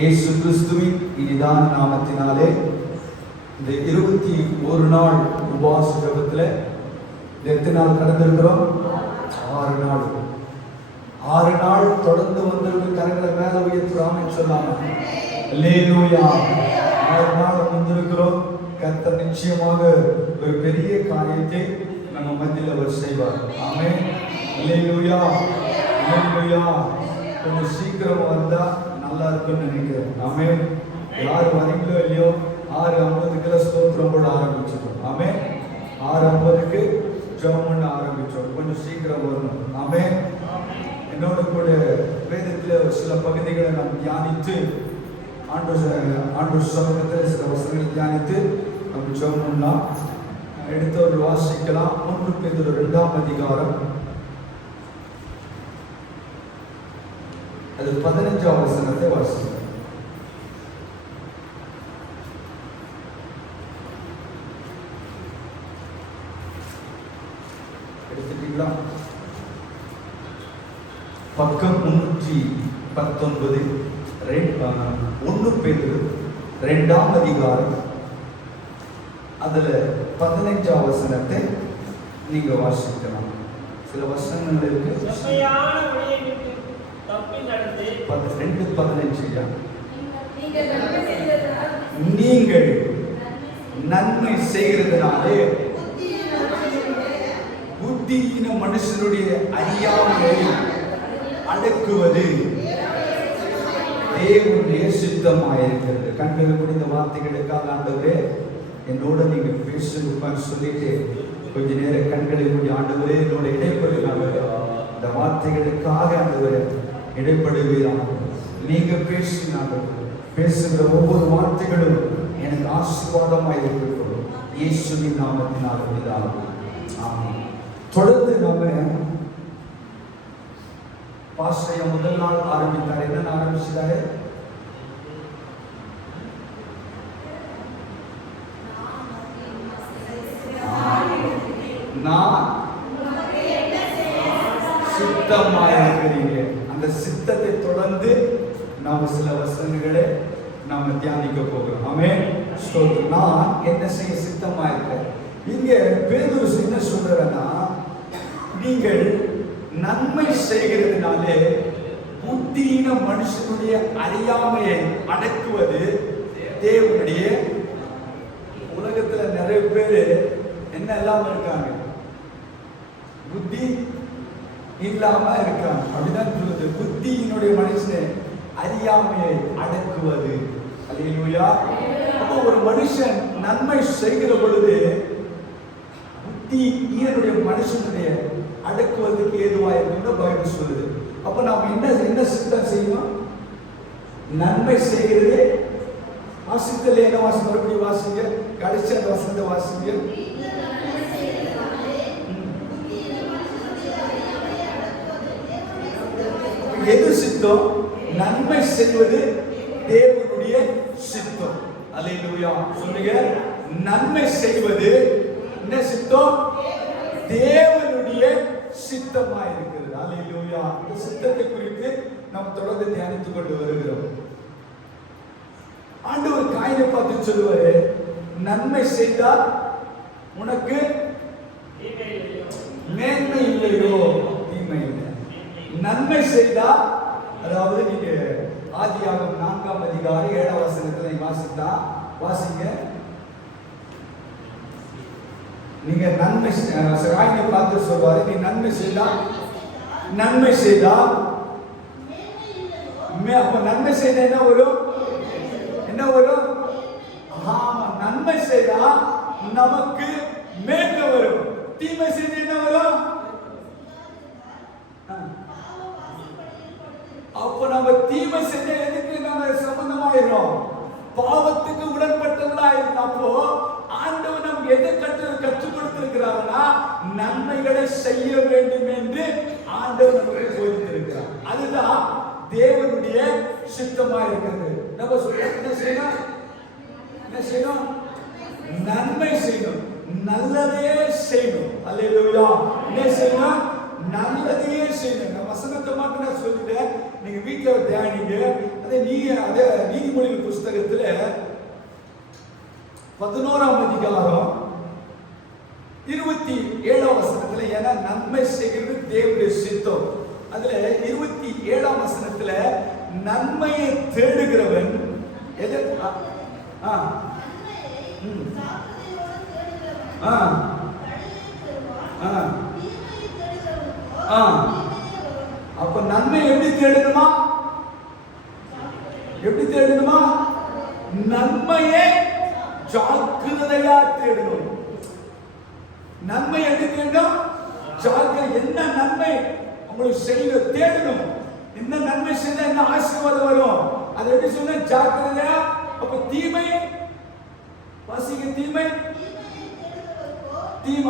இயேசு கிறிஸ்துவின் இனிதான நாமத்தினாலே இந்த 21 நாள் உபவாச ஜெபத்தில் எத்தனை நாள் கடந்திருக்கிறோம்? 6 நாள். 6 நாள் தொடர்ந்து வந்திருக்கிற கரங்களை மேல உயர்த்துறாம சொல்லாம அல்லேலூயா. 6 நாள் வந்திருக்கிறோம். கர்த்தர் நிச்சயமாக ஒரு பெரிய காரியத்தை நம்ம மத்தியில் அவர் செய்வார். ஆமென். அல்லேலூயா, அல்லேலூயா. கொஞ்சம் சீக்கிரம் வந்தா நல்லா இருக்குன்னு நினைக்கிறேன். ஆமென். யார் வரீங்களோ இல்லையோ 6:50 ஸ்தோத்திரம் போட ஆரம்பிச்சிட்டோம். ஆமென். 6:50 ஜெபம் பண்ண ஆரம்பிச்சோம். கொஞ்சம் சீக்கிரம் வரணும். ஆமென். என்னோட கூட வேதத்தில் ஒரு சில பகுதிகளை நாம் தியானித்து ஆண்டவர் சமூகத்தில் சில வசனங்களை தியானித்து நம்ம ஜெபம் பண்ணலாம். எடுத்தவர்கள் வாசிக்கலாம். 1 பேதுரு 2ஆம் அதிகாரம், அது 15ஆம் வசனத்தை வாசிக்கலாம். எடுத்துட்டீங்களா? பக்கம் 319. 1 பேதுரு 2ஆம் அதிகாரம், அதுல 15ஆம் வசனத்தை நீங்க வாசிக்கலாம். சில வசனங்கள் இருக்கு. 2:15. நீங்கள் நன்மை செய்கிறதுனாலே புத்தியின மனுஷனுடைய அறியாமையை அடக்குவது தேவனுடைய சித்தமாயிருக்கிறது. கண்களை முடிந்த வார்த்தைகளுக்காக ஆண்டவரே என்னோட நீங்க பேசுன்னு சொல்லிட்டு கொஞ்ச நேரம் கண்களை மூடி ஆண்டவரே என்னோட இடைப்படுகிறாங்க. இந்த வார்த்தைகளுக்காக ஆண்டவரே இடைப்படுவீராக. நீங்க பேசுகிற ஒவ்வொரு வார்த்தைகளும் எனக்கு ஆசீர்வாதமாக இருக்கட்டும். இயேசுவின் நாமத்தினால் பிதாவே. ஆமென். தொடர்ந்து நம்ம பாஸ்டர் முதல் நாள் ஆரம்பித்தார். என்ன ஆரம்பிச்சாரு? நான் சித்தமாயிருக்கிறீங்க. அந்த சித்தத்தை தொடர்ந்து நாம சில வசனங்களை நாம தியானிக்க போகிறோம். ஆமென். ஸ்தோத்திரம். நான் என்ன செய்ய சித்தமாயிருக்கிறேன். இங்க பேதுரு என்ன சொல்றேன்னா, நீங்கள் நன்மை செய்கிறதுனாலே புத்தியின மனுஷனுடைய அறியாமையை அடக்குவது தேவனுடைய. உலகத்துல நிறைய பேரு என்ன இல்லாம இருக்காங்க? புத்தி இல்லாம இருக்காங்க. அப்படிதான் சொல்லுது. புத்தியினுடைய மனுஷனை அறியாமையை அடக்குவது. அல்லேலூயா. அப்போ ஒரு மனுஷன் நன்மை செய்கிற பொழுது புத்தி ஈரனுடைய மனுஷனுடைய அடக்குவதற்கு ஏதுவா இருக்குன்னு பைபிள் சொல்லுது. அப்ப நாம என்ன சித்தம் செய்யணும்? நன்மை செய்கிறது. வாசித்தல என்ன வாசி, மறுபடியும் வாசிங்க. கடைசி அந்த வசனத்தை வாசிங்க. எது சித்தம்? நன்மை செய்வது தேவனுடைய சித்தம். அல்லேலூயா. சொல்லுங்க. நன்மை செய்வது என்ன சித்தம்? தேவனுடைய சித்தமா இருக்கிறது. அல்லேலூயா. இந்த சித்தத்தை குறித்து நாம் தொடர்ந்து தியானித்துக் கொண்டு வருகிறோம். ஆண்டவர் காயினை பார்த்து சொல்லுவாரு, நன்மை செய்தால் உனக்கு மேன்மை இல்லையோ? தீமை இல்லை. நன்மை செய்தா, அதாவது நீங்க ஆதியாகமம் 4ஆம் அதிகாரம் 7ஆம் வசனத்துல வாசித்தா வாசிங்க. நீங்க நன்மை காயினை பார்த்து சொல்வாரு, நீ நன்மை செய்தா அப்ப நன்மை செய்த என்ன வரும்? ஆமா, நன்மை செய்தா நமக்கு மேன்மை வரும். தீமை செய்த என்ன வரும்? அப்ப நம்ம தீமை செஞ்ச எதுக்கு நம்ம சம்பந்தமாயிரும்? பாவத்துக்கு உடன்பட்டவங்களா இருந்தா. அப்போ ஆண்டவர் நமக்கு எதை கற்றுக் கொடுத்திருக்கிறார்னா, நன்மைகளை செய்ய வேண்டும் என்று ஆண்டவர் நமக்கு போதித்திருக்கிறார். அதுதான் தேவனுடைய சித்தமா இருக்கிறது. நம்ம என்ன செய்யணும்? நன்மை செய்யணும். நல்லதே செய்யணும். அல்லேலூயா. என்ன செய்யணும்? நல்லதையே செய்யணும். நான் வசனத்தை மட்டும் நான் சொல்லிட்டேன். நீங்க வீட்டுல தியானிங்க. அதை நீதிமொழிகள் புஸ்தகத்துல 11ஆம் அதிகாரம் 27ஆம் வசனத்துல, ஏன்னா நன்மை செய்கிறது தேவனுடைய சித்தம். அதுல 27ஆம் வசனத்துல நன்மையை தேடுகிறவன் அப்ப நன்மை எப்படி தேடணுமா? எப்படி தேடணுமா? நன்மையை ஜாக்கிரதையா தேடணும். நன்மை எப்படி தேடணும்? என்ன நன்மை உங்களுக்கு செய்ய தேடணும். என்ன நன்மை செய்ய என்ன ஆசீர்வாதம் வரும், அதை எப்படி சொன்ன? ஜாக்கிரதையா. அப்ப தீமை வாசிக்க, தீமை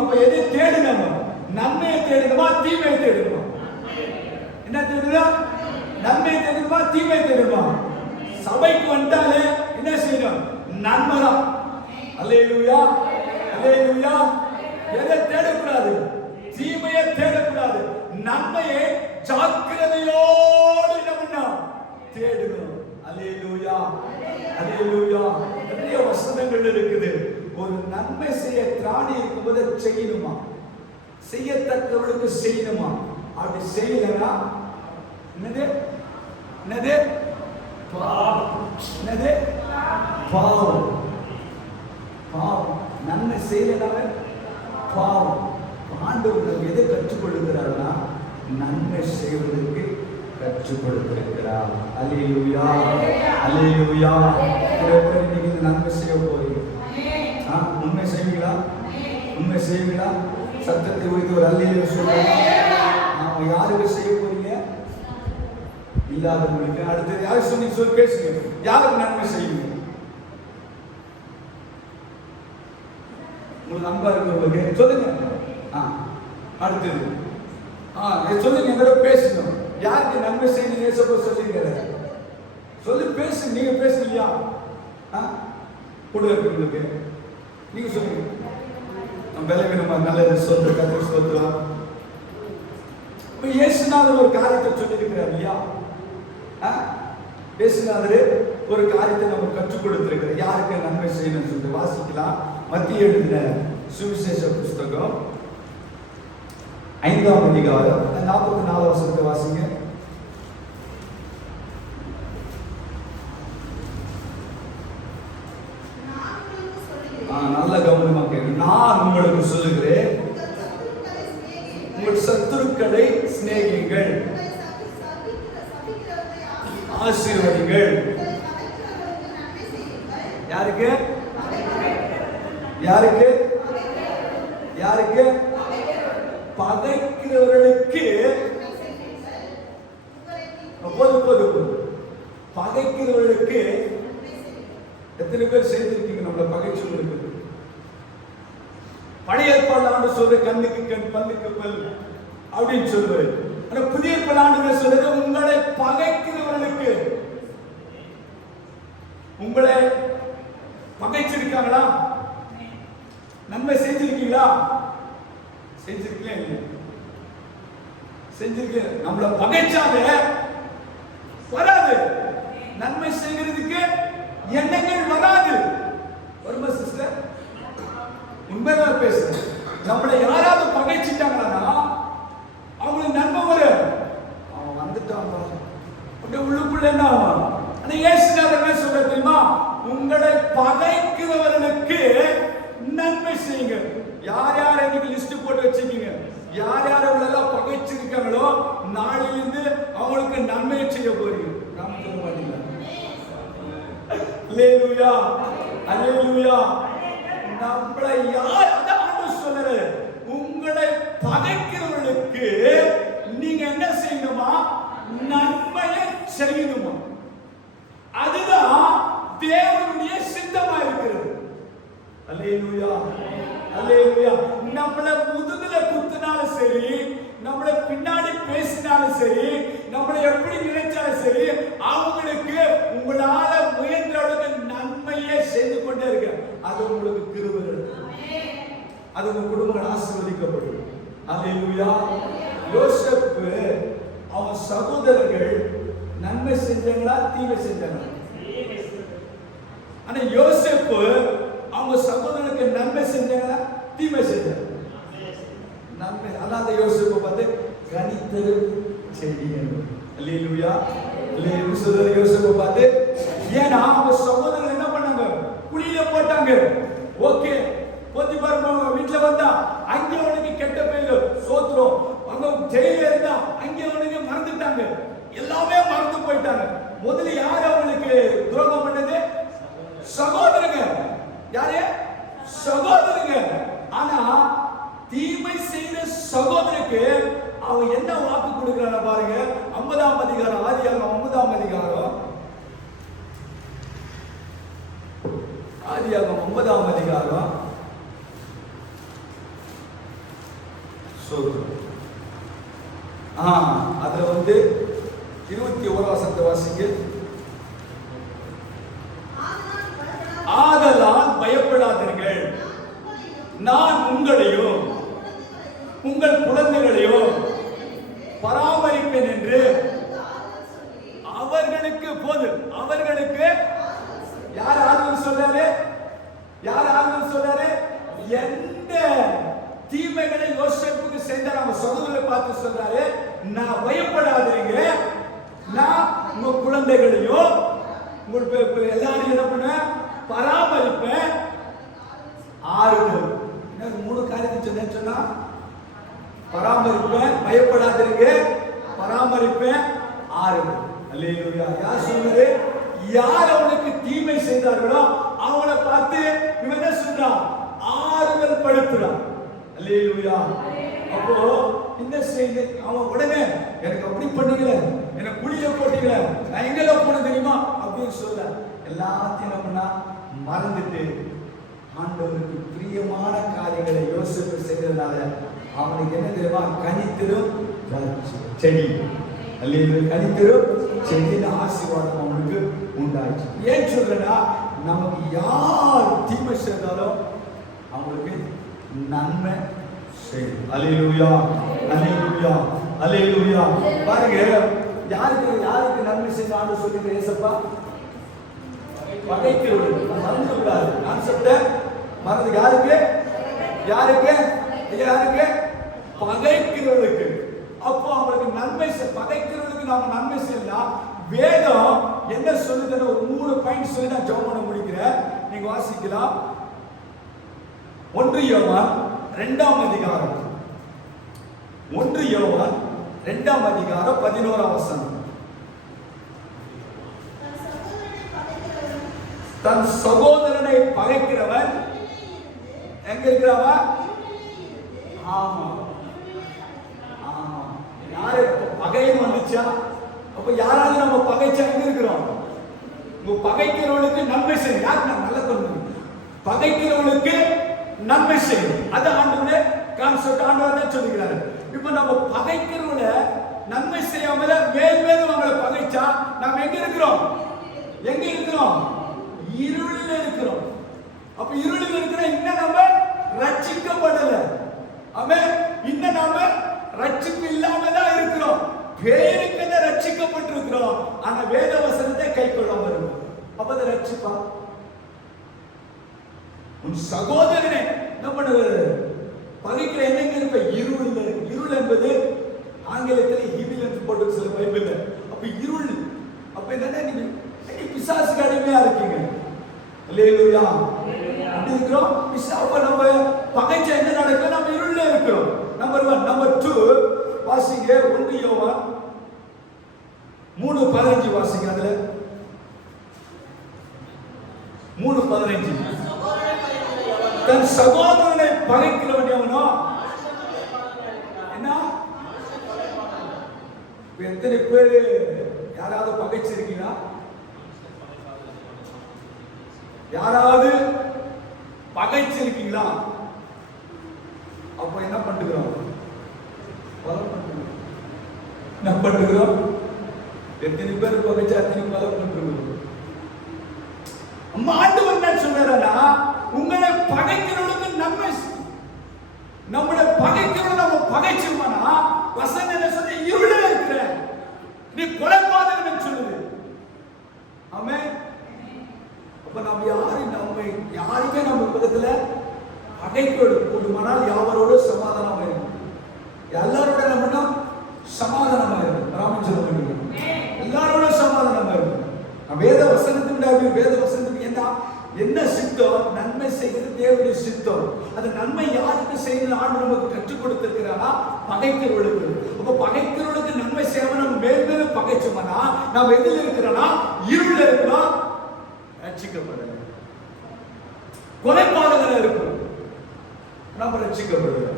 அப்ப எதை தேடணும்? நன்மையை தேடணுமா தீமையை தேடணுமா? என்ன தேடணும்? நன்மையை தேடணுமா தீமையை தேடணுமா? சபைக்கு வந்தாலே என்ன செய்யணும்? நன்மைதான். அல்லேலூயா, அல்லேலூயா. எதை தேடக்கூடாது? தீமையை தேடக்கூடாது. நன்மையை ஜாக்கிரதையோடு என்ன தேடணும். அல்லேலூயா, அல்லேலூயா. நிறைய வசனங்கள் இருக்குது. ஒரு நன்மை செய்ய திராணி இருக்கும்போது செய்யணுமா? செய்யத்தக்கவர்களுக்கு செய்யணுமா? அப்படி செய்யலனா என்னது? என்னது? பாவம். என்னது? பாவம். பாவம். நன்மை செய்யலனாவே பாவம். ஆண்டவர் எதை கற்றுக் கொடுக்கிறார்னா நன்மை செய்வதற்கு கற்றுக் கொடுத்திருக்கிறார். அல்லேலூயா, அல்லேலூயா. இன்னைக்கு நன்மை செய்ய போறீங்க. உண்மை செய்வீங்களா? உண்மை செய்வீங்களா? சத்தத்தை உயர்த்தி ஒரு அல்லேலூயா சொல்லுங்க. நாம யாருக்கு செய்ய போறீங்க? இல்லாதவங்களுக்கு. அடுத்து யாரு சொன்னீங்க? சொல்லி பேசுங்க. யாருக்கு நன்மை செய்வீங்க? உங்களுக்கு அன்பா இருக்கிறவங்களுக்கு சொல்லுங்க. அடுத்தது சொல்லுங்க. எங்களோட பேசணும். யாருக்கு நன்மை செய்யணும்? ஏசப்பா சொல்லிருக்காரு. சொல்லி பேசு. நீங்க பேசலையா? கூட இருக்கிறவங்களுக்கு நீங்க சொல்லுங்க. பலவீனமா நல்லது சொல்ற கதை சொல்றோம். இயேசுநாதர் ஒரு காரியத்தை சொல்லியிருக்கிறார் இல்லையா? இயேசுநாதர் ஒரு காரியத்தை நம்ம கற்றுக் கொடுத்திருக்கிறார். யாருக்கு நன்மை செய்யணும்னு சொல்லிட்டு வாசிக்கலாம். மத்திய எழுதின சுவிசேஷ புஸ்தகம் 5ஆம் அதிகாரம் 44 வசனத்தை வாசிங்க. நல்ல கவனமா கேட்க. நான் உங்களுக்கு சொல்லுகிறேன், உங்கள் சத்துருக்களை சிநேகியுங்கள், ஆசீர்வதிங்கள். யாருக்கு? யாருக்கு? யாருக்கு? பகைக்கிறவர்களுக்கு. பகைக்கிறவர்களுக்கு எத்தனை பேர் செய்திருக்கீங்க? நம்மள பகைச்சவர்களுக்கு. பழைய ஏற்பாடு சொல்ற கண்ணுக்கு கண் பல்லுக்கு பல் அப்படின்னு சொல்லுவாரு. ஆனா புதிய ஏற்பாடு சொல்றது உங்களை பகைக்கிறவர்களுக்கு. உங்களை பகைச்சிருக்காங்களா? நன்மை செஞ்சிருக்கீங்களா? செஞ்சிருக்கீங்க. நம்மள பகைச்சாத வராது. நன்மை செய்கிறதுக்கு எண்ணங்கள் வராது. வருமா சிஸ்டர்? உண்மைதான் பேசுறேன். நம்மளை யாராவது பகைச்சிட்டாங்கன்னா அவங்களுக்கு நன்மை வரும். அவன் வந்துட்டான் அப்படியே உள்ளுக்குள்ள என்ன ஆகும்? ஆனா இயேசுநாதர் என்ன சொல்ற தெரியுமா? உங்களை பகைக்கிறவர்களுக்கு நன்மை செய்யுங்க. யார் யார் இன்னைக்கு லிஸ்ட் போட்டு வச்சிருக்கீங்க? யார் யார் அவங்களெல்லாம் பகைச்சிருக்காங்களோ நாளிலிருந்து அவங்களுக்கு நன்மை செய்ய போறீங்க. நாம சொல்ல மாட்டீங்களா? அல்லேலூயா, அல்லேலூயா. நம்மளை யார் அதான் சொல்லுற, உங்களை பகைக்கிறவர்களுக்கு நீங்க என்ன செய்யணுமா? நன்மையை செய்யணுமா? அதுதான் தேவனுடைய சித்தமா இருக்கிறது. அல்லேலூயா, அல்லேலூயா. நம்மள முதுகுல குத்துனாலும் சரி, நம்மள பின்னாடி பேசினாலும் சரி, நம்மளை எப்படி நினைச்சாலும் சரி, அவங்களுக்கு உங்களால முயன்ற அளவுக்கு நன்மையை செய்து கொண்டே இருக்க. அது உங்களுக்கு கிருபை. அது உங்க குடும்பங்கள் ஆசீர்வதிக்கப்படும். அல்லேலூயா. யோசேப்பு அவன் சகோதரர்கள் நன்மை செஞ்சாங்களா தீமை செஞ்சாங்களா? ஆனா யோசேப்பு அவங்க சகோதரனுக்கு நன்மை செஞ்சாங்க, தீமை செஞ்சாங்க. நன்மை. அதான் அந்த யோசேப்பை பார்த்து கனித்தரு செடி. அல்லேலூயா. யோசேப்பை பார்த்து, ஏன்னா அவங்க சகோதரர்கள் என்ன பண்ணாங்க, குழியில போட்டாங்க. ஓகே, போத்திபார் வீட்டுல வந்தா அங்கே அவனுக்கு கெட்ட பேரு சோத்திரம், அங்க ஜெயில இருந்தா அங்கே அவனுக்கு மறந்துட்டாங்க, எல்லாமே மறந்து போயிட்டாங்க. முதல்ல யாரு அவனுக்கு துரோகம் பண்ணது? சகோதரங்க. யாரு? சகோதரங்க. ஆனா தீமை செய்த சகோதரருக்கு அவன் என்ன வாக்கு கொடுக்கிறான பாருங்க. 50ஆம் அதிகாரம், ஆதியாகமம் 50ஆம் அதிகாரம், ஆதியாகமம் 50ஆம் அதிகாரம் அதுல 21 வசனத்தை வாசிங்க. ஆதலால் பயப்படாதீர்கள், நான் உங்களையும் உங்கள் குழந்தைகளையும் பராமரிப்பேன் என்று அவர்களுக்கு அவர்களுக்கு யார் ஆறுதல் சொல்றாரு? யார் ஆறுதல் சொல்றாரு? எந்த தீமைகளை யோசேப்புக்கு செய்தார் அவங்க சகோதரரை பார்த்து சொல்றாரு, நான் பயப்படாதீங்க, நான் உங்க குழந்தைகளையும் உங்களுக்கு எல்லாரும் என்ன பண்ண பராமரிப்பேன். ஆறுதல். 3 காரியத்தை சொன்னா, பராமரிப்பேன், பயப்படாதீங்க, பராமரிப்பேன், ஆறுதல். அல்லேலூயா. யார் சொல்றது? யார் அவனுக்கு தீமை செய்தார்களோ அவங்கள பார்த்து இவன் என்ன சொல்றான்? ஆறுதல் படுத்துறான். அல்லேலூயா. அப்போ இந்த செய்தி அவன் உடனே எனக்கு அப்படி பண்ணீங்களே, எனக்கு குழியில போட்டீங்களே, நான் எங்கெல்ல போன தெரியுமா அப்படின்னு சொல்ல எல்லாத்தையும் நம்மனா மறந்துட்டு ஆண்டவருக்கு பிரியமான காரியங்களை யோசிப்பு செய்ததுனால அவனுக்கு என்ன தெரியுமா? கனித்தரும் செடி. அல்லேலூயா. கனித்தரும் செடியின் ஆசீர்வாதம் அவனுக்கு உண்டாச்சு. ஏன் சொல்றேன்னா, நமக்கு யார் தீமை செய்தாலும் அவங்களுக்கு நன்மை செய்யும். அல்லேலூயா. அல்லேலூயா. அல்லேலூயா. பாருங்க, யாருக்கு நன்மை செய்யணும் சொல்லுங்க. ஏசப்பா பகைக்கிறவர்களுக்கு மறந்து விடாது. கான்செப்ட் மறந்து. யாருக்கு? பகைக்கிறவர்களுக்கு. அப்போ அவங்களுக்கு நன்மை பகைக்கிறவர்களுக்கு நாம நன்மை செய்யலாம். வேதம் என்ன சொல்லுதுன்னு ஒரு 3 பாயிண்ட் சொல்லி நான் ஜெபம் பண்ண முடிக்கிறேன். நீங்க வாசிக்கலாம். 1 யோவான் 2ஆம் அதிகாரம், 1 யோவான் 2ஆம் அதிகாரம் 11ஆம் வசனம். தன் சகோதரனை பகைக்கிறவன் எங்க இருக்கிறவா? ஆமா, யாரு பகைன்னு வந்துச்சா? அப்ப யாராவது நம்ம பகைச்சா எங்க இருக்கிறோம்? பகைக்கிறவனுக்கு நன்மை செய்யும். யாருக்கு நல்ல கொண்டு பகைக்கிறவனுக்கு நன்மை செய்யும். அது ஆண்டவரே கான்செப்ட். ஆண்டவர் தான் சொல்லுகிறாரு. இப்ப நம்ம பகைக்கிறவன நன்மை செய்யாமல மேலும் அவங்களை பகைச்சா நாம் எங்க இருக்கிறோம்? இருளில் இருக்கிறோம். அப்ப இருளில் இருக்கிற இன்னும் நம்ம ரட்சிக்கப்படல. ஆமென். இன்னும் நாம ரட்சிப்பு இல்லாம தான் இருக்கிறோம். பேருக்கு தான் ரட்சிக்கப்பட்டிருக்கிறோம். ஆனா வேத வசனத்தை கைக்கொள்ளாம இருக்கும். அப்ப அதை ரட்சிப்பா? உன் சகோதரனே என்ன பண்ணுவது? பகைக்கிற என்னங்க இருப்ப? இருள் என்பது ஆங்கிலத்தில் ஹிவில் என்று போட்டு சில பைபிள்ல. அப்ப இருள். அப்ப என்னன்னா நீங்க பிசாசுக்கு அடிமையா இருக்கீங்க. அல்லேலூயா. அப்படி இருக்கிறோம். அப்ப நம்ம பகைச்ச என்ன நடக்கும்? நம்ம இருள்ல இருக்கிறோம். நம்பர் 1. நம்பர் 2 வாசிங்க. 1 யோவான் 3:15 வாசிங்க. அதுல 3:15 தன் சகோதரனை பகைக்கிறவன் எவனோ என்ன? எத்தனை பேரு யாராவது பகைச்சிருக்கீங்களா? யாராவது பகைச்சிருக்கீங்களா? அப்ப என்ன பண்ணுகிறோம்? என்ன பண்ணுகிறோம்? எத்தனை பேர் பகைச்சா அத்தனை பலம் பண்ணுகிறோம். ஆண்டவர் என்ன சொல்றாருன்னா, உங்களை பகைக்கிறவனுக்கு நன்மை, நம்மளை பகைக்கிறவன் நம்ம பகைச்சோம்னா வசனம் என்ன சொல்ற? இருளே இருக்கிற நீ கொலைபாதகன் சொல்லுது. ஆமென். அப்ப நம்ம யாருமே நம்ம உலகத்துல பகைக்கோடு கூடுமானால் யாவரோடு சமாதானமா இருக்கும். எல்லாரோட நம்மனா சமாதானமா இருக்கும். ராமன் சொல்ல வேண்டும், எல்லாரோட சமாதானமா இருக்கும். வேத வசனத்துக்கு என்ன சித்தம்? நன்மை செய்கிறது தேவனுடைய சித்தம். அந்த நன்மை யாருக்கு செய்யணும் ஆண்டு நமக்கு கற்றுக் கொடுத்திருக்கிறாரா? பகைக்கிறவர்களுக்கு. அப்ப பகைக்கிறவர்களுக்கு நன்மை செய்யாம நம்ம மேலும் பகைச்சோம்னா நாம் எதில் இருக்கிறோம்னா இருள் இருக்கிறோம், ரட்சிக்கப்படல. கொலைபாதகரா இருக்கும், நம்ம ரட்சிக்கப்படல.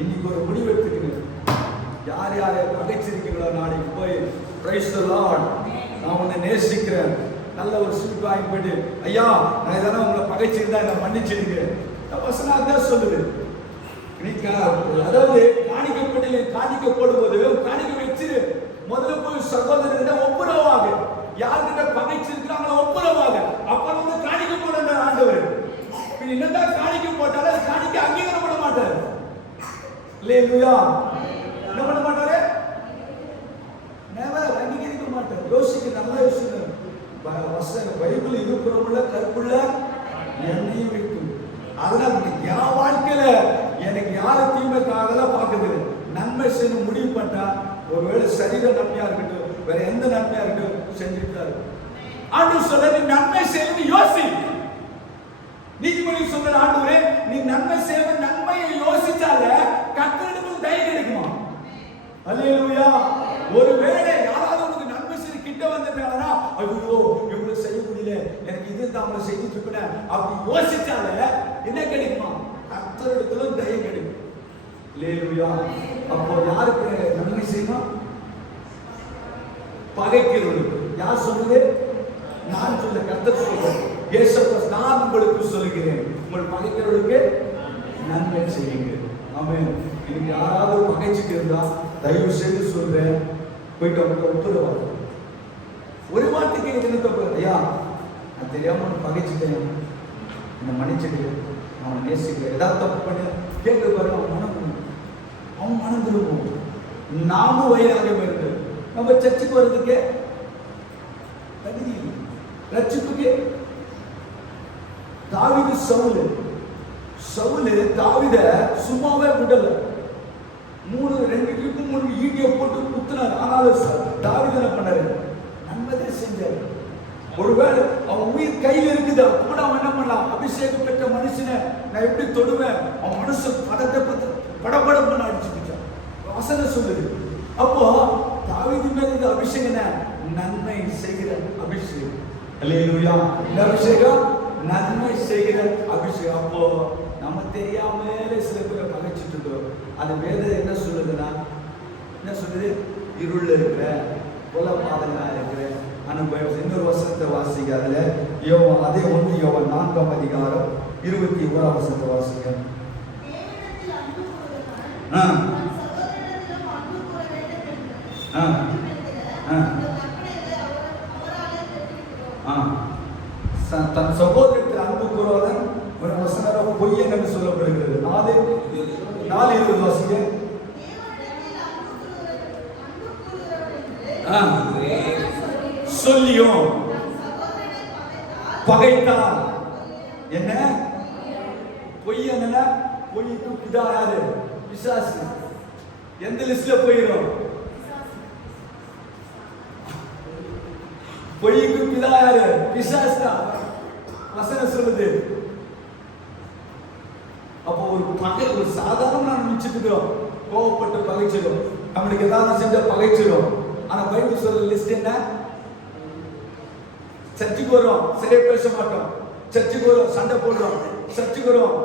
இன்னைக்கு ஒரு முடிவு எடுத்துக்கணும். யார் யாரை பகைச்சிருக்கீங்களோ நாளைக்கு போய் பிரைஸ் தி லார்ட், நான் உன்னை நேசிக்கிறேன், நல்ல ஒரு ஸ்லிப் வாங்கி போயிட்டு, ஐயா நான் இதெல்லாம் உங்களை பகைச்சிருந்தா என்ன மன்னிச்சிடுங்க. வசனம் அதான் சொல்லுது. அதாவது காணிக்க போடும்போது காணிக்க வச்சிரு, முதல்ல போய் சகோதரர்கிட்ட ஒப்புரவாக, யார்கிட்ட பகைச்சிருக்கிறாங்களோ ஒப்புரவாக, அப்புறம் வந்து காணிக்க போடுற ஆண்டவர். என்னதான் காணிக்க போட்டாலும் காணிக்க அங்கீகாரம் பண்ண மாட்டார். அல்லேலூயா. என்ன பண்ண மாட்டாரு? நெவர் அங்கீகரிக்க மாட்டார். யோசிக்க நல்லா யோசிங்க. பைபிள் இருக்கிறவங்கள கற்புள்ள என்னையும் வைக்கும். அதனால என் வாழ்க்கையில எனக்கு யார தீமை அதெல்லாம் பார்க்குது, நன்மை செய்ய முடிவு பண்ணா ஒருவேளை சரீர நன்மையா இருக்கட்டும், வேற எந்த நன்மையா இருக்கட்டும் செஞ்சுட்டாரு. ஆண்டவர் சொல்ல நீ நன்மை செய்யணும் யோசி. நீதிமொழி சொல்ற ஆண்டவரே நீ நன்மை செய்ய நன்மையை யோசிச்சால கர்த்தரிடத்தில் தயவு கிடைக்குமா? அல்லேலூயா. ஒருவேளை யாராவது உனக்கு நன்மை செய்ய கிட்ட வந்துட்டாங்கன்னா ஐயோ இவங்களுக்கு செய்ய முடியல, எனக்கு இது தாமரை செய்துட்டு இருக்கேன் அப்படி யோசிச்சால என்ன கிடைக்குமா? கர்த்தரிடத்திலும் தயவு கிடைக்கும். அல்லேலூயா. அப்போ யாருக்கு நன்மை செய்யணும்? பகைக்கிறவர்களுக்கு. யார் சொல்லுது? நான் சொல்ல, கர்த்தர் சொல்றேன். இயேசுவின் நான் உங்களுக்கு சொல்கிறேன், உங்கள் பகைக்கிறவர்களுக்கு நன்மை செய்யுங்க. ஆமென். இன்னைக்கு யாராவது பகைச்சிட்டு இருந்தா தயவு செய்து சொல்றேன், போயிட்டு அவங்க ஒப்புரவாங்க. ஒரு வார்த்தைக்கு என்ன தப்பு? ஐயா நான் தெரியாம பகைச்சிட்டேன், என்னை மன்னிச்சிட்டு, அவனை நேசிக்கிறேன். ஏதாவது தப்பு பண்ணி கேட்க பாருங்க, அவன் மனம் திரும்பும். நாமும் வைராகியம் இருக்கு. நம்ம சர்ச்சுக்கு வர்றதுக்கு தகுதி இல்லை. ரட்சிப்புக்கு தாவீது சவுல் தாவீத சும்மாவே விடல. 2 ட்ரிப்பு 3 ஈட்டியை போட்டு குத்துனார். ஆனாலும் தாவீது என்ன பண்ணாரு? நன்மையே செஞ்சாரு. ஒருவேளை அவன் உயிர் கையில் இருக்குது கூட அவன் என்ன பண்ணலாம்? அபிஷேகம் பெற்ற மனுஷனை நான் எப்படி தொடுவேன்? அவன் மனசு படபடப்பு அடிச்சுக்கிட்டான். வசனம் சொல்லுது. அப்போ தாவீது மேல இந்த அபிஷேகம் நன்மை செய்கிற அபிஷேகம். அல்லேலூயா. இந்த அபிஷேகம் நன்மை செய்கிற அபிஷேகம். அப்போ நம்ம தெரியாமலே சில பேரை பகைச்சிட்டு இருக்கிறோம். அந்த வேதம் என்ன சொல்லுதுன்னா, என்ன சொல்லுது? இருள் இருக்கிற கொலைபாதகனா இருக்கிற அனுபவம். இன்னொரு வசனத்தை வாசிங்க. அதுல அதே 1 யோவான் 4ஆம் அதிகாரம் 21ஆம் வசனத்தை வாசிங்க. தன் சகோதரத்தில் அன்பு கூறுவதன் ஒரு வசனம் பொய்யன் என்று சொல்லப்படுகிறது. 4:20 வாசிங்க. சொல்லியும் பகைத்தால் என்ன? பொய்யன். பொய்க்கு பிதா யாரு? பிசாசு. எந்த லிஸ்ட்ல போயிடும்? பொய்க்கு பிதா யாரு? பிசாசு தான். வசனம் சொல்லுது. அப்போ ஒரு சாதாரண நான் நினைச்சிட்டு கோவப்பட்டு பகைச்சிடும், நம்மளுக்கு ஏதாவது செஞ்சா பகைச்சிடும். ஆனா பைபிள் சொல்ற லிஸ்ட் என்ன? சர்ச்சுக்கு வரும் சரியா பேச மாட்டோம், சர்ச்சுக்கு வரும் சண்டை போடுறோம், சர்ச்சுக்கு வரும்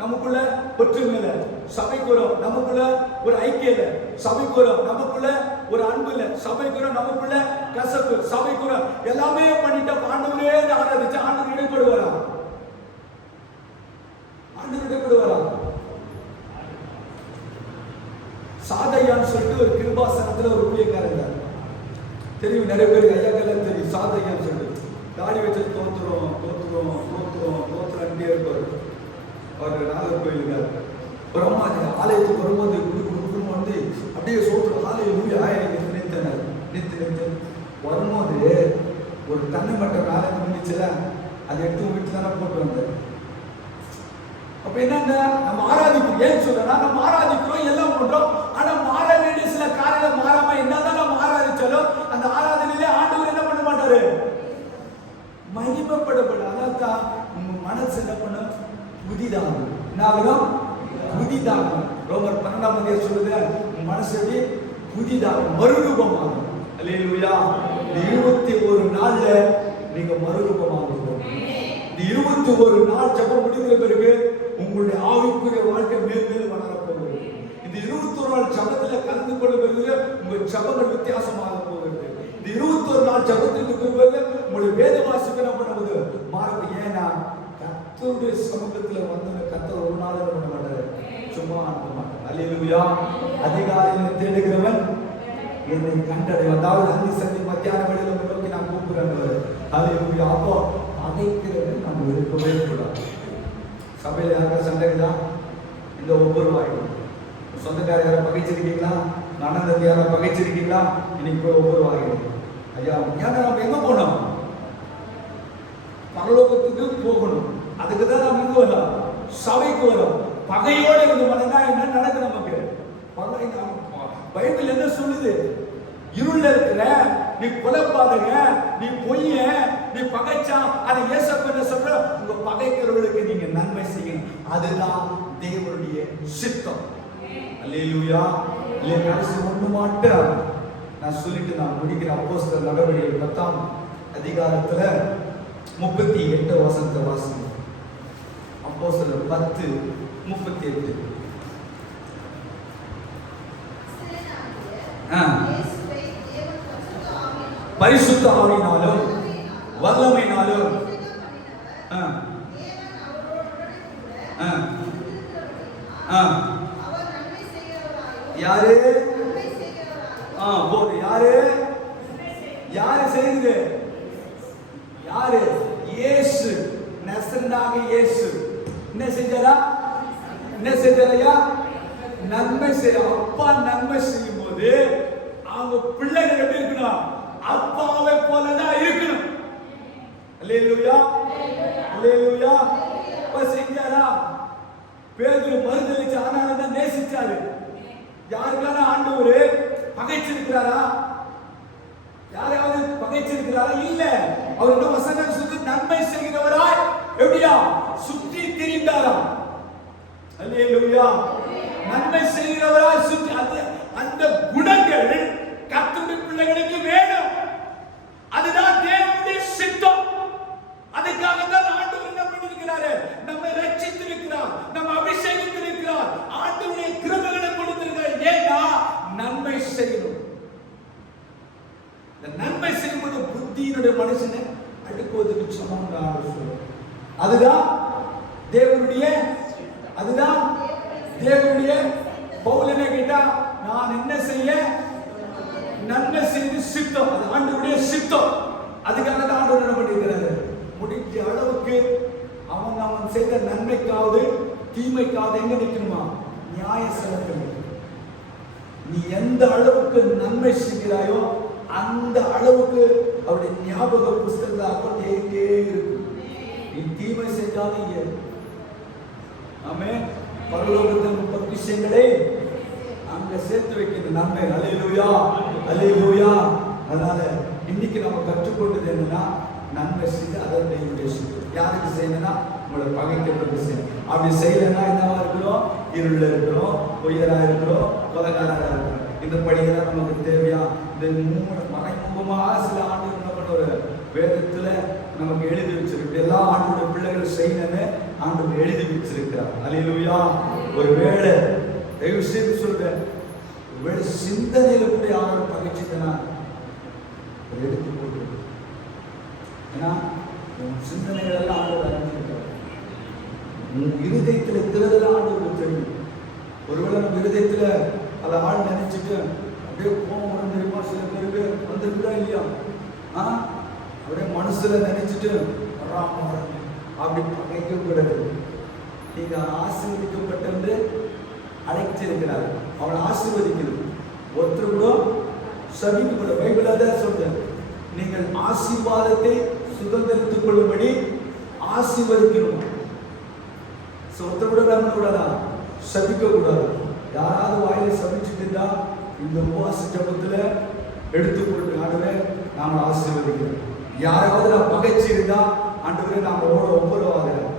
நமக்குள்ள ஒற்றுமை இல்லை, சபைக்கு வரும் நமக்குள்ள ஒரு ஐக்கியம் இல்லை, சபைக்கு வரும் நமக்குள்ள ஒரு அன்பு இல்லை, சபைக்கு வரும் நமக்குள்ள கசப்பு, சபைக்கு வரும் எல்லாமே பண்ணிட்டு ஆண்டவரே ஆராதிச்சு ஆண்டவர் இடைப்படுவாரா? ஆண்டவர் இடைப்படுவாரா? சாதையான்னு சொல்லிட்டு ஒரு கிருபாசனத்துல ஒரு ஊழியக்காரங்க தெரியும், நிறைய பேர் ஐயாக்கெல்லாம் தெரியும். சாதையான்னு சொல்லிட்டு தாடி வச்சு தோத்துறே இருப்பாரு. அவர் நாகர்கோயிலுக்கார். ஒரு அம்மா ஆலயத்துக்கு வரும்போது குடும்பம் வந்து அப்படியே சோற்று ஆலயம் ஊழி ஆயிரம் நிறுத்தினர். நிறுத்து வரும்போது ஒரு தண்ணி மட்டம் மேலே நின்றுச்சுல, அதை எடுத்து வீட்டு தானே போட்டு வந்தேன். அப்ப என்னங்க, நம்ம ஆராதிக்கிறோம். ஏன் சொல்றேன்னா, நம்ம ஆராதிக்கிறோம், எல்லாம் பண்றோம். ஆனா மாற வேண்டிய சில காரியங்கள் மாறாம என்னதான் நம்ம ஆராதிச்சாலும் அந்த ஆராதனையிலே ஆண்டவர் என்ன பண்ண மாட்டாரு, மகிமைப்படப்படும். அதான் உங்க மனசு என்ன பண்ணும், புதிதாகும். என்ன ஆகணும், புதிதாகும். ரோமர் 12 சொல்லுது, உங்க மனசு எப்படி புதிதாகும், மறுரூபமாகும். அல்லேலூயா. இந்த 21 நாள்ல நீங்க மறுரூபமாகும். இந்த 21 நாள் ஜெபம் முடிக்கிற பிறகு உங்களுடைய ஆவிக்குரிய வாழ்க்கை மேலும் வளரப் போகிறது. இந்த 21 நாள் ஜெபத்துல கலந்து கொள்ள பிறகு உங்கள் ஜெபங்கள் வித்தியாசமாக போகிறது. இந்த 21 நாள் ஜெபத்துக்கு பிறகு உங்களுடைய வேத வாசிப்பு என்ன பண்ணுவது மாறும். ஏன்னா கர்த்தருடைய சமூகத்துல வந்து கர்த்தர் ஒரு நாள் என்ன பண்ண மாட்டாரு, சும்மா அனுப்ப மாட்டார். அல்லேலூயா. அதிகாலையில் தேடுகிறவன் என்னை கண்டடைவான். அதாவது அந்தி சந்தி மத்தியான வேளையில நோக்கி நான் கூப்பிடுறேன். அல்லேலூயா. அப்போ அடைக்கிறவன் நம்ம இருக்கவே கூடாது. சபையில் யாருக்கா சண்டைக்குதா, இந்த ஒவ்வொரு வாய்க்கும் சொந்தக்கார யாரை பகைச்சிருக்கீங்களா, அண்ணன் யாரை பகைச்சிருக்கீங்களா, இன்னைக்கு போய் ஒவ்வொரு வாய்க்கும் ஐயா ஏன்னா நம்ம எங்க போனோம், பரலோகத்துக்கு போகணும். அதுக்கு தான் நம்ம எங்க வரோம், சபைக்கு வரோம். பகையோட இருந்து வந்தா என்ன நடக்குது நமக்கு, பகை. பைபிள் என்ன சொல்லுது, இருள்ல இருக்கிற நீ கொலைப்பாதக, நீ பொய்ய, நீ பகைச்சா அதை ஏசப்ப சொல்ற, உங்க பகைக்கிறவர்களுக்கு நீங்க நன்மை செய்யணும். அதுதான் தேவனுடைய சித்தம். அல்லேலூயா. இல்ல கடைசி ஒண்ணு மாட்டேன் நான் சொல்லிட்டு நான் முடிக்கிற. அப்போஸ்தலர் நடவடிக்கைகள் 10ஆம் அதிகாரத்துல 38 வசனத்தை வாசிங்க. அப்போஸ்தலர் 10:38. பரிசுத்த ஆவியினாலும் வல்லமையினாலும் யாரு போது, யாரு யாரு செய்யுது, யாரு, இயேசு நசரேயனாக இயேசு என்ன செஞ்சாரா, என்ன செஞ்சாரையா, நன்மை செய்ய. அப்பா நன்மை செய்யும் போது அவங்க பிள்ளைகள் எப்படி இருக்கணும், அப்பாவை போலதான் இருக்கணும். அல்லேலூயா. அல்லேலூயா. அப்ப செஞ்சாரா, பேதுரு மறுதலிச்சு ஆனாலும் தான் நேசிச்சாரு. யாருக்கான ஆண்டவர் பகைச்சிருக்கிறாரா, யாரையாவது பகைச்சிருக்கிறாரா, இல்ல. அவர் என்ன வசனம் சொல்லி நன்மை செய்கிறவராய் எப்படியா சுற்றி திரிந்தாரா. அல்லேலூயா. நன்மை செய்கிறவராய் சுற்றி, அந்த குணங்கள் கர்த்தருடைய பிள்ளைகளுக்கு வேணும். அதுதான் தேவனுடைய சித்தம். அதுக்காக தான் ஆண்டவர் என்ன பண்ணிருக்கிறாரு, நம்மை ரட்சித்திருக்கிறார், நம்ம அபிஷேகித்திருக்கிறார், ஆண்டவருடைய கிருபைகளை கொடுத்திருக்கிறார். ஏன்னா நன்மை செய்யணும். இந்த நன்மை செய்யும்போது புத்தியினுடைய மனுஷனை அடுக்குவதற்கு சமம். அதுதான் தேவனுடைய, அதுதான் தேவனுடைய. பவுலனை கேட்டா, நான் என்ன செய்ய, நன்மை செய்து சித்தம். அது ஆண்டவருடைய சித்தம். அதுக்காக தான் ஆண்டவர் என்ன பண்ணிருக்கிறாரு, முடிஞ்ச அளவுக்கு அவன் செய்த நன்மைக்காவது தீமைக்காவது எங்க நிற்கணுமா, நியாயஸ்தலத்தில். நீ எந்த அளவுக்கு நன்மை செய்கிறாயோ அந்த அளவுக்கு அவருடைய ஞாபக புஸ்தகத்தை அக்கௌண்டே இருக்கும். நீ தீமை செஞ்சாதீங்க. ஆமென். பரலோகத்தில் பொக்கிஷங்களை அங்க சேர்த்து வைக்கிறது நன்மை. அல்லேலூயா. அல்லேலூயா. அதனால இன்னைக்கு நம்ம கற்றுக்கொண்டது என்னன்னா, நன்மை செய்து அதை தேவனுடைய சித்தம். யாருக்கு செய்யணும்னா, உங்களை பகைக்கிறவங்களுக்கு செய்யணும். அப்படி செய்யலைன்னா என்னவா இருக்கிறோம், இருள இருக்கிறோம், பொய்யரா இருக்கிறோம், கொலைகாரா இருக்கிறோம். இந்த படிதான் நமக்கு தேவையா. இந்த மறைமுகமாக சில ஆண்டு என்ன பண்ண ஒரு வேதத்துல நமக்கு எழுதி வச்சிருக்கு. எல்லா ஆண்டோட பிள்ளைகள் செய்யணும்னு ஆண்டு எழுதி வச்சிருக்கிறார். அல்லேலூயா. ஒரு வேளை தயவு செய்து சொல்றேன், ஒருவேளை சிந்தனையில கூட யாரும் பகைச்சுட்டனா எடுத்து போட்டு, ஏன்னா சிந்தனைகள் எல்லாம் ஆண்டவர் அறிஞ்சிருக்கிறார். உன் இருதயத்தில் இருக்கிறதுல ஆண்டவருக்கு தெரியும். ஒருவேளை நம்ம இருதயத்துல அதை ஆள் நினைச்சிட்டு அப்படியே கோபம் வந்துருமா, சில பேருக்கு வந்துருக்குதா இல்லையா, அப்படியே மனசுல நினைச்சிட்டு அப்படி பகைக்க கூடாது. நீங்க ஆசீர்வதிக்கப்பட்டு அழைச்சிருக்கிறார், அவனை ஆசீர்வதிக்கணும். ஒருத்தர் கூட சபிக்க கூட. பைபிள் அதான் சொல்ற, நீங்கள் ஆசீர்வாதத்தை சுதந்திரித்துக் கொள்ளும்படி ஆசீர்வதிக்கணும். சொத்தை விட கூடாதா, சபிக்க கூடாது. யாராவது வாயில சபிச்சுட்டு இருந்தா இந்த உபவாச ஜபத்துல எடுத்துக்கொண்டு ஆண்டவரே நாம ஆசீர்வதிக்கிறோம். யாராவது நான் பகைச்சு இருந்தா ஆண்டவரே நாம ஒவ்வொருவாகிறேன்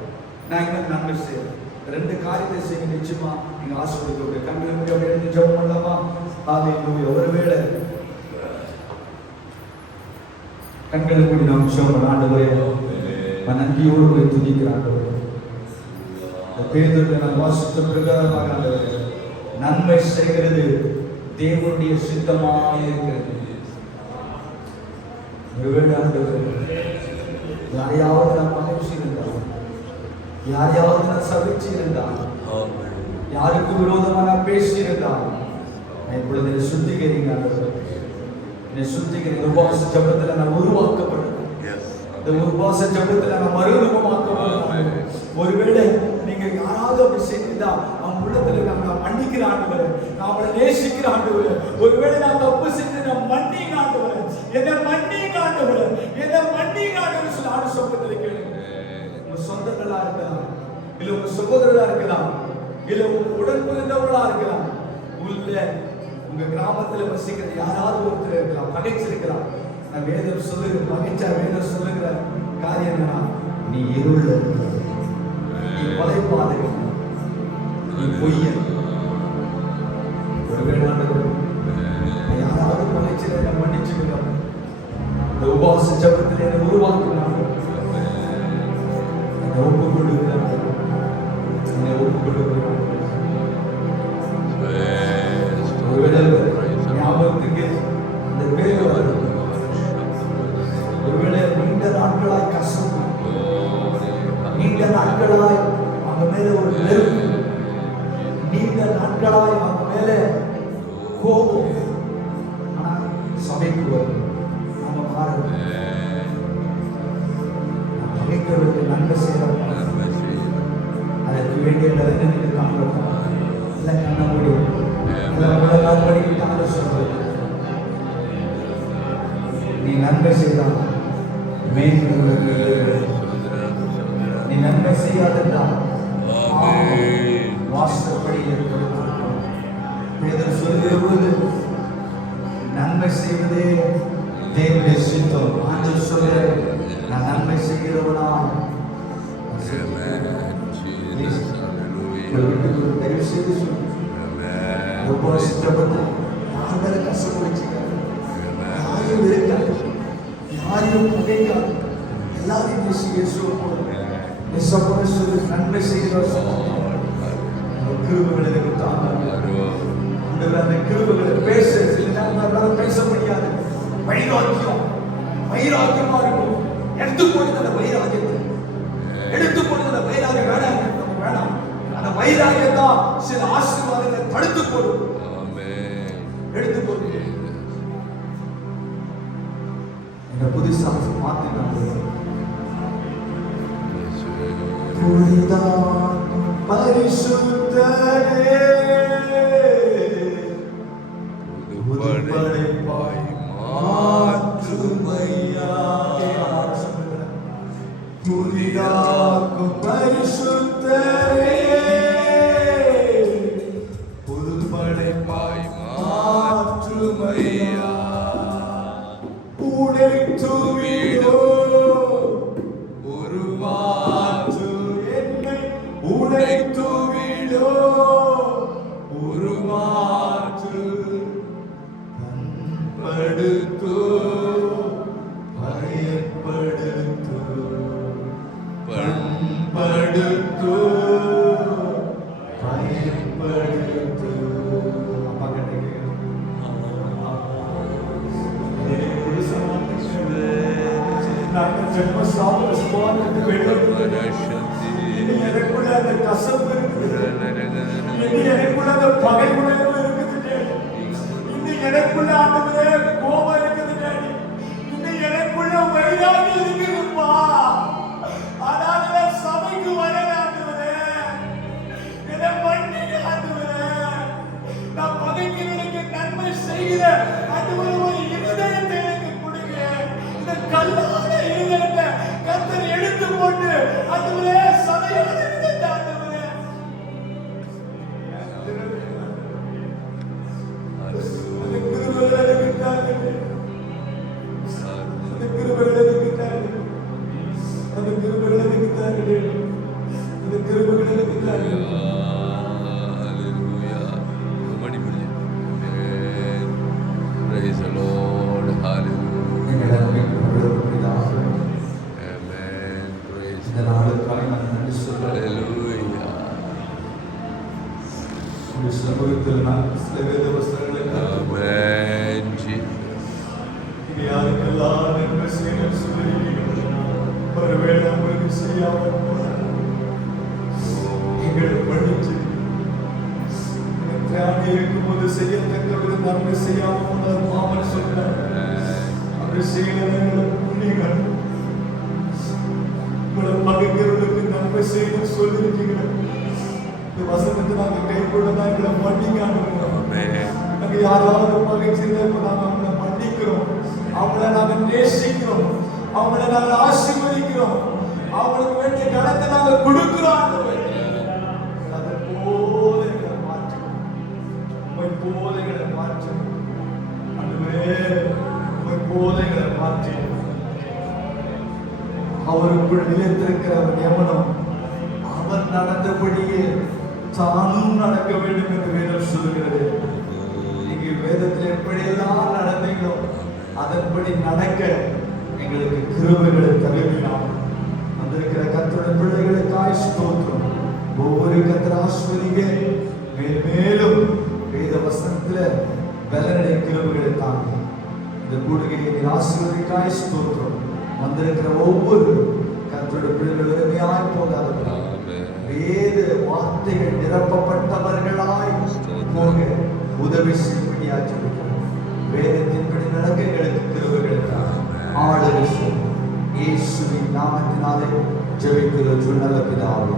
நான் என்ன நன்மை செய்யறேன். ரெண்டு காரியத்தை செய்ய நிச்சயமா நீங்க ஆசீர்வதிக்க. கண்களை மூடி எழுந்து ஜெபம் பண்ணலாமா? ஹalleluya. ஒருவேளை கண்களை மூடி நாம் ஜெபம் பண்ண. ஆண்டவரே நன்றியோடு போய் துதிக்கிறேன். ஆண்டவரே பேதுருவை நான் வாசித்த பிரகாரமாக ஆண்டவரே நன்மை செய்கிறது தேவனுடைய சித்தமாக இருக்கிறது. ஒருவேளை ஆண்டவரே யாரையாவது நான் பகைச்சு இருந்தால், யாரையாவது நான் சபிச்சு இருந்தால், யாருக்கு விரோதமாக நான் பேசி இருந்தால் இப்பொழுது என்னை சுத்திகரிங்க. என்னை சுத்திகரிங்க. உபவாச ஜபத்தில் நான் உருவாக்கப்பட்டேன். இந்த உபவாச ஜபத்தில் நான் மறுரூபமாக்கப்பட்டேன். ஒருவேளை நீங்க யாராவது அப்படி செய்தா அவன் உள்ளத்துல நான் மன்னிக்கிற ஆண்டவரே, நான் அவளை நேசிக்கிற ஆண்டவரே, ஒருவேளை நான் தப்பு செஞ்சு நான் மன்னிங்க ஆண்டவரே, என்னை மன்னிங்க ஆண்டவரே, என்னை மன்னிங்க ஆண்டவரே சொல்லி ஆண்டு சொந்தத்தில் கேளுங்க. உங்க சொந்தங்களா இருக்கலாம், இல்ல உங்க சகோதரர்களா இருக்கலாம், இல்ல உங்க உடன் பிறந்தவர்களா இருக்கலாம், உள்ள உங்க கிராமத்துல வசிக்கிற யாராவது ஒருத்தர் இருக்கலாம், பகைச்சிருக்கலாம். நான் வேதம் சொல்லுகிற பகைச்சா வேதம் சொல்லுகிற காரியம் என்னன்னா, நீ இருள் இருக்க, நீ கொலைபாதகன், நீ பொய்யன். ஒருவேளை யாராவது பகைச்சில என்ன மன்னிச்சுக்கலாம். இந்த உபவாச ஜபத்தில் என்னை உருவாக்குனாங்க. என்னை ஒப்பு கொடுக்கிறாங்க, என்னை ஒப்பு கொடுக்கிறாங்க. ஒருவேளை ஞாபகத்துக்கு இந்த பேர் வரும். ஒருவேளை நீண்ட நாட்களாய் கஷ்டம், நீண்ட நாட்களாய் அவங்க மேல ஒரு வெறுப்பு, நீண்ட நாட்களாய் அவங்க மேல கோபம். ஆனா சபைக்கு வரும், நம்ம மாறணும். பகைக்கிறவருக்கு நன்மை செய்யறோம். அதற்கு வேண்டிய நிலைமைக்கு காண்போம். இல்லை கண்ண முடியும் நீ நன்மை செய்தால் மேன்மைகளுக்கு, நீ நன்மை செய்யாதென்றால் வாசப்படி சொல்லுகிற பொழுது நன்மை செய்வதே தேவனுடைய சித்தம். ஆண்டவர் சொல்ல நான் நன்மை செய்கிறவனா தயவு செய்து சொல்லு. யாரும் கஷ்டம் வச்சுக்காது, யாரையும் இருக்காது, யாரையும் புகைக்காது, எல்லாரையும் சொல்லு. நன்மை செய்கிற கிருபைகளுக்கு தாங்க அந்த கிருபைகளை பேச பேச முடியாது. வைராக்கியம் வைராக்கியமா இருக்கும். எடுத்து போடுங்க அந்த வைராக்கியத்தை, எடுத்து போடுங்க அந்த வைராக்கியம். வேணாம் வேணாம், அந்த வைராக்கியத்தான் சில ஆசீர்வாதங்களை தடுத்து போடும். எடுத்து போடு. என்ன புதுசாக மாத்தினாங்க. பரிசுத்தரே புதுப்படைப்பாய் மாற்றுமையா. புதிதாக்கும் பரிசுத்தரே புதுப்படைப்பாய் மாற்றுமையா. உடைத்துவிடோ ஒரு மாற்று என்னை, உடைத்துவிடோ ஒரு மாற்று படுத்தோ பயன்படுத்தோ பண்படுத்தோ பயன்படுத்தோ. எனக்குள்ள அந்த கசப்பு இருக்குது, எனக்குள்ள அந்த பகை உணர்வு இருக்குது, இன்னும் எனக்குள்ள ஆண்டவரே கோபம் இருக்குது, இன்னும் எனக்குள்ள வைராகி இருக்குதுப்பா. அதனால சபைக்கு வர ஆண்டவரே, என்னை மன்னிங்க ஆண்டவரே. நான் பகைக்கிறவனுக்கு நன்மை செய்கிற ஆண்டவரே ஒரு இருதயத்தை எனக்கு கொடுங்க. இந்த கல்லான இருதயத்தை கர்த்தர் எடுத்து போட்டு ஆண்டவரே சமூகத்தில் நான் சில வேத வஸ்திரங்களை யாருக்கெல்லாம் நன்மை செய்யணும் சொல்லுகிறீர்கள், ஒருவேளை அவருக்கு செய்யாமல் எங்களை படித்து தியானி இருக்கும்போது செய்யத்தக்க நன்மை செய்யாமல் மாமன் சொன்னார். அப்படி செய்யல புண்ணியங்கள் உங்களை பகைக்கிறவர்களுக்கு நன்மை செய்ய சொல்லியிருக்கீங்க. இந்த வசனத்தை நாங்கள் கைப்பொழுதான் எங்களை மன்னிக்காம நாங்க யாராவது பகைச்சிருந்தா நாங்கள் அவங்களை மன்னிக்கிறோம், அவங்கள நாங்கள் நேசிக்கிறோம், அவங்கள நாங்கள் ஆசீர்வதிக்கிறோம், அவங்களுக்கு வேண்டிய கணத்தை நாங்கள் கொடுக்கிறோம். அதை போல எங்களை மாற்றணும், உண்மை போல எங்களை மாற்றணும், அதுவே உண்மை போல எங்களை மாற்றி அவருக்குள் நிலைத்திருக்கிற நியமனம் அவர் நடந்தபடியே தானும் நடக்க வேண்டும் என்று வேதம் சொல்கிறது. நீங்க வேதத்தில் எப்படியெல்லாம் நடந்தீங்களோ அதன்படி நடக்க எங்களுக்கு கிருபைகளை தருவினார். வந்திருக்கிற கர்த்தருடைய பிள்ளைகளுக்காய் ஸ்தோத்திரம். ஒவ்வொரு கர்த்தர் ஆசீர்வதிங்க, மேலும் வேத வசனத்துல பலனுடைய கிருபைகளை தாங்க. இந்த கூடுகையை ஆசீர்வதிக்காய் ஸ்தோத்திரம். வந்திருக்கிற ஒவ்வொரு கர்த்தருடைய பிள்ளைகள் உரிமையாய் போகாதவர்கள், வேத வார்த்தைகள் நிரப்பப்பட்டவர்களாய் போக உதவி செய்யும்படியாச்சு வேதத்தின்படி நடக்க எங்களுக்கு கிருபைகளுக்காக ஆளுகை செய்யும். இயேசுவின் நாமத்தினாலே ஜெபிக்கிறோம் நல்ல பிதாவே.